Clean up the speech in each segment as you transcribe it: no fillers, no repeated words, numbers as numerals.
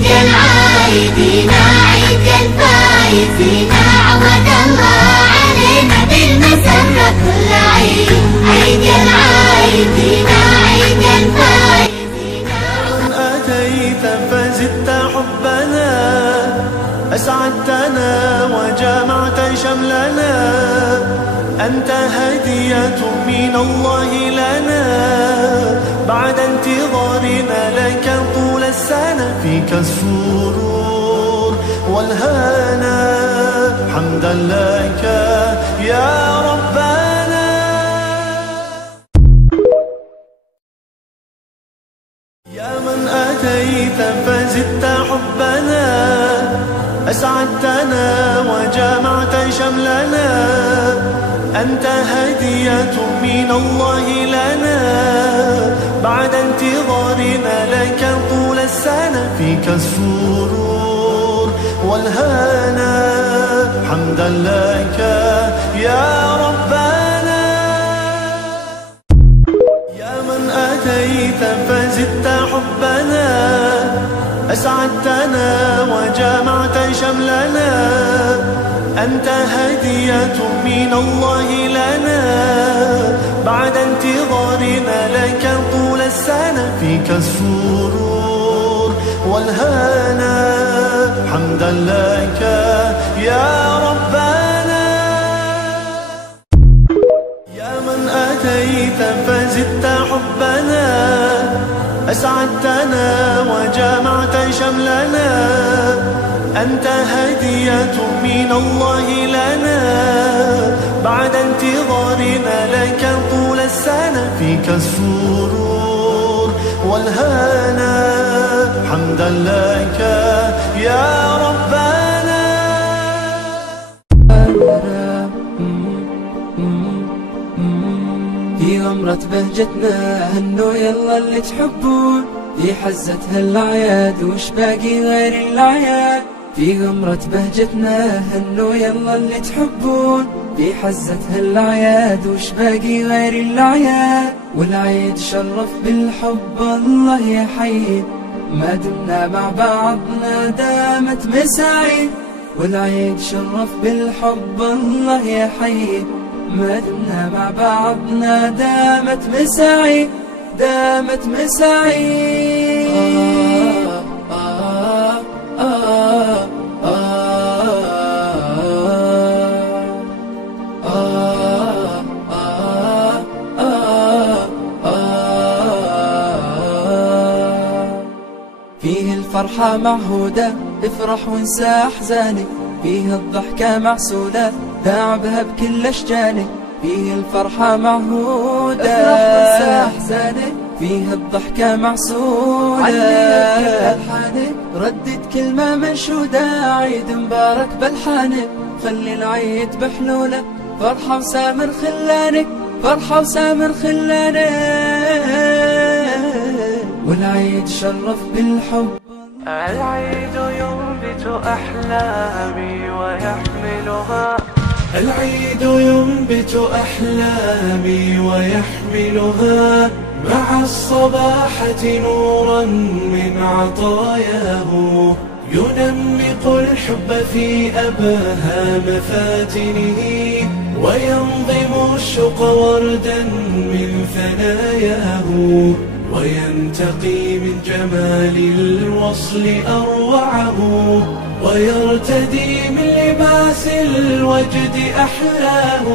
عيد العايدين عيد الفايزين، عود الله علينا بالمسرة كل عيد. عيد العايدين عيد الفايزين. أتيت فزدت حبنا، أسعدتنا وجمعت شملنا، أنت هدية من الله لنا، بعد انتظارنا لك طول السنة، فيك السرور والهنا، حمدا لك يا ربنا. يا من أتيت فزدت حبنا، أسعدتنا وجمعت شملنا، أنت هدية من الله لنا، بعد انتظارنا لك طول السنة، فيك السرور والهنا، حمدا لك يا ربنا. يا من أتيت فزدت حبنا، أسعدتنا وجمعت شملنا، أنت هدية من الله لنا، بعد انتظارنا لك طول السنة، فيك السرور والهنا، حمدا لك يا ربنا. يا من أتيت فزدت حبنا، أسعدتنا وجمعت شملنا، أنت هدية من الله لنا، بعد انتظارنا لك طول السنة، فيك السرور والهنا، حمدا لك يا ربنا. في غمرة بهجتنا هنوا يلا اللي تحبون، في حزتها الأعياد وش باقي غير الأعياد. في غمرة بهجتنا هنوا يلا اللي تحبون، في حزتها الأعياد وش باقي غير الأعياد. والعيد شرف بالحب الله يحيي، ما دمنا مع بعضنا دامت مساعيد. والعيد شرف بالحب الله يحيي، ما دمنا مع بعضنا دامت مساعيد، دامت مساعيد. فيه الفرحة معهودة، افرح وانسى أحزانك، فيه الضحكة معسولة، داع بها بكل أشجانك. فيه الفرحة معهودة، افرح وانسى أحزانك، فيه الضحكة معسولة، علي بكل ألحانك، ردد كلمة منشودة، عيد مبارك بألحانك، خلي العيد بحلولة، فرحة وسامر خلانك، فرحة وسامر خلانك. والعيد شرف بالحب. العيد ينبت أحلامي ويحملها، العيد ينبت أحلامي ويحملها، مع الصباحة نورا من عطاياه، ينمق الحب في أبهى مفاتنه، وينظم الشوق وردا من ثناياه، وينتقي من جمال الوصل أروعه، ويرتدي من لباس الوجد أحلاه.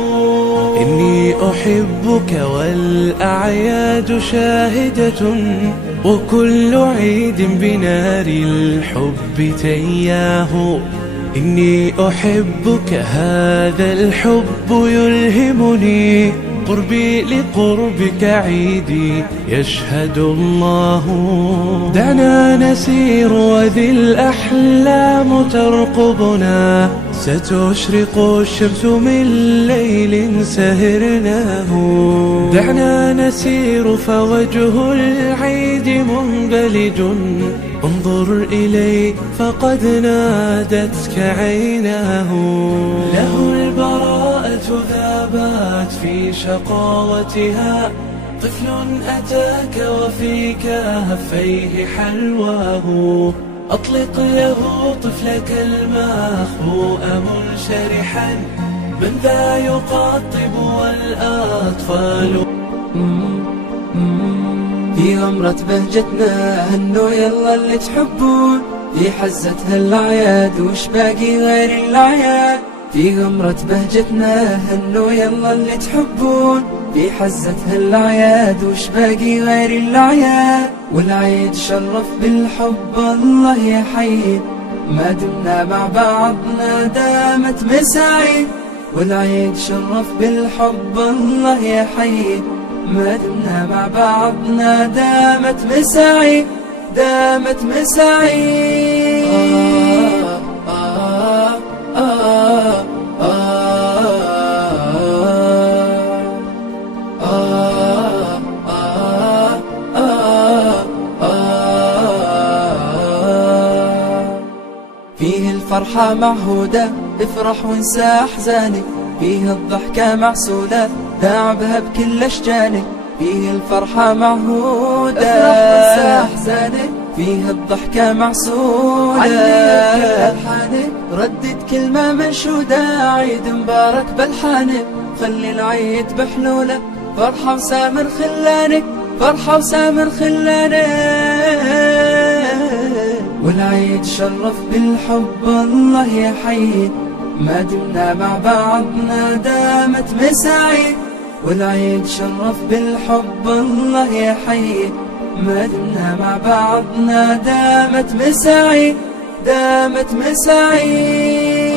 إني أحبك والأعياد شاهدة، وكل عيد بنار الحب تياه. إني أحبك هذا الحب يلهمني، قربي لقربك عيدي يشهد الله. دعنا نسير وذي الأحلام ترقبنا، ستشرق الشمس من ليل سهرناه. دعنا نسير فوجه العيد منبلج، انظر إليه فقد نادتك عيناه. له البراءة ذابت في شقاوتها، طفل أتاك وفي كهفيه حلواه، أطلق له طفلك المخبوء منشرحا، من ذا يقطب والأطفال. في غمرة بهجتنا هنوا يلا اللي تحبون، في حزتها الأعياد وش باقي غير الأعياد. في غمرة بهجتنا هنوا يلا اللي تحبون، في حزتها الأعياد وش باقي غير الأعياد. والعيد شرف بالحب الله يحيي، ما دمنا مع بعضنا دامت مساعي. والعيد شرف بالحب الله يحيي، ما دمنا مع بعضنا دامت مساعي، دامت مساعي. فيه الفرحة معهودة، افرح وانسى أحزانك. فيه الضحكة معسولة، داعبها بكل أشجانك. فيه الفرحة معهودة، افرح وانسى أحزانك. فيه الضحكة معسولة، علي بكل ألحانك. ردد كلمة منشودة، عيد مبارك بألحانك. خلي العيد بحلولة، فرحة وسامر خلانك، فرحة وسامر خلانك. والعيد شرف بالحب الله يحيي، ما دمنا مع بعضنا دامت مساعي. والعيد شرف بالحب الله يحيي، ما دمنا مع بعضنا دامت مساعي، دامت مساعي.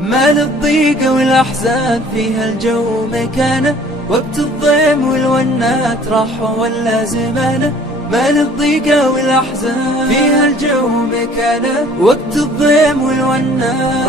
ما للضيق والأحزان فيها الجو مكانه، وقت الضيم والونات راحوا ولا زمانه. ما للضيق والأحزان فيها الجو مكانه، وقت الضيم والونات